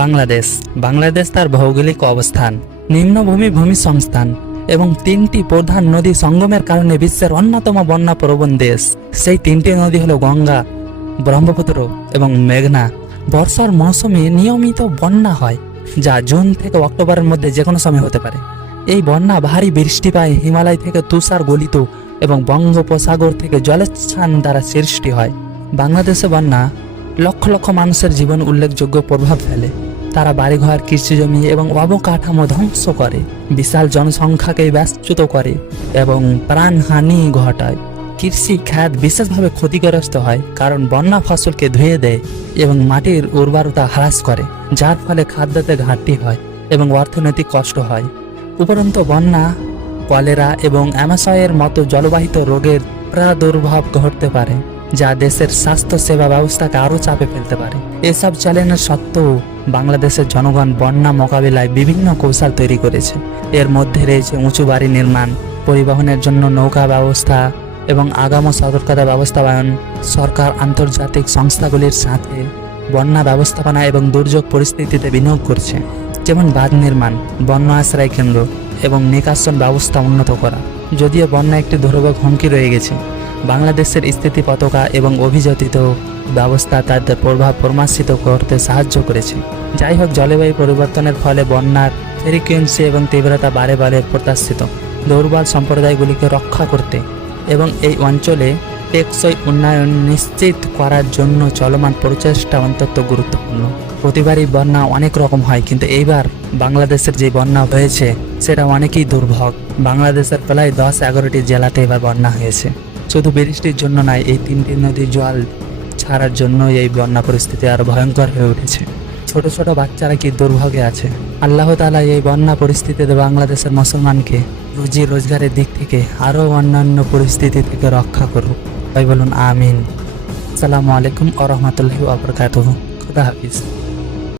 বাংলাদেশ। বাংলাদেশ তার ভৌগোলিক অবস্থান, নিম্নভূমি ভূমি সংস্থান এবং তিনটি প্রধান নদী সঙ্গমের কারণে বিশ্বের অন্যতম বন্যা প্রবণ দেশ। সেই তিনটি নদী হলো গঙ্গা, ব্রহ্মপুত্র এবং মেঘনা। বর্ষার মৌসুমে নিয়মিত বন্যা হয়, যা জুন থেকে অক্টোবরের মধ্যে যে কোনো সময় হতে পারে। এই বন্যা ভারী বৃষ্টি পায় হিমালয় থেকে তুষার গলিত এবং বঙ্গোপসাগর থেকে জলোচ্ছ্বান দ্বারা সৃষ্টি হয়। বাংলাদেশে বন্যা লক্ষ লক্ষ মানুষের জীবন উল্লেখযোগ্য প্রভাব ফেলে। তারা বাড়িঘর, কৃষিজমি এবং অবকাঠামো ধ্বংস করে, বিশাল জনসংখ্যাকে ব্যস্ত করে এবং প্রাণহানি ঘটায়। কৃষি খাত বিশেষভাবে ক্ষতিগ্রস্ত হয় কারণ বন্যা ফসলকে ধুয়ে দেয় এবং মাটির উর্বরতা হ্রাস করে, যার ফলে খাদ্যতে ঘাটতি হয় এবং অর্থনৈতিক কষ্ট হয়। উপরন্ত বন্যা, কলেরা এবং অ্যামাসয়ের মতো জলবাহিত রোগের প্রাদুর্ভাব ঘটতে পারে। যা দেশের স্বাস্থ্য সেবা ব্যবস্থাকে আরও চাপে ফেলতে পারে। এসব চ্যালেঞ্জের সত্ত্বেও বাংলাদেশের জনগণ বন্যা মোকাবিলায় বিভিন্ন কৌশল তৈরি করেছে। এর মধ্যে রয়েছে উঁচু বাড়ি নির্মাণ, পরিবহনের জন্য নৌকা ব্যবস্থা এবং আগাম সতর্কতা ব্যবস্থাপন সরকার আন্তর্জাতিক সংস্থাগুলির সাথে বন্যা ব্যবস্থাপনা এবং দুর্যোগ পরিস্থিতিতে বিনিয়োগ করছে, যেমন বাঁধ নির্মাণ, বন্যা আশ্রয় কেন্দ্র এবং নিকাশন ব্যবস্থা উন্নত করা। যদিও বন্যা একটি দুর্ভোগ হুমকি রয়ে গেছে বাংলাদেশের স্থিতি পতাকা এবং অভিযোজিত ব্যবস্থা তাদের প্রভাব প্রমাশিত করতে সাহায্য করেছে। যাই হোক, জলবায়ু পরিবর্তনের ফলে বন্যার ফ্রিকুয়েন্সি এবং তীব্রতা বারে বারে প্রত্যাশিত। দুর্বল সম্প্রদায়গুলিকে রক্ষা করতে এবং এই অঞ্চলে টেকসই উন্নয়ন নিশ্চিত করার জন্য চলমান প্রচেষ্টা অত্যন্ত গুরুত্বপূর্ণ। প্রতিবারই বন্যা অনেক রকম হয়, কিন্তু এইবার বাংলাদেশের যে বন্যা হয়েছে, সেটা অনেকই দুর্ভোগ। বাংলাদেশের প্রায় দশ এগারোটি জেলাতে এবার বন্যা হয়েছে। শুধু বৃষ্টির জন্য নয় এই তিনটি নদীর জল ছাড়ার জন্য এই বন্যা পরিস্থিতি আরও ভয়ঙ্কর হয়ে উঠেছে। ছোট ছোট বাচ্চারা কি দুর্ভোগে আছে? আল্লাহ তালা এই বন্যা পরিস্থিতিতে বাংলাদেশের মুসলমানকে রুজি রোজগারের দিক থেকে আরও অন্যান্য পরিস্থিতি থেকে রক্ষা করুক। তাই বলুন, আমিন। আসসালামু আলাইকুম আ রহমতুল্লাহি আবরকাত খুদা হাফিজ।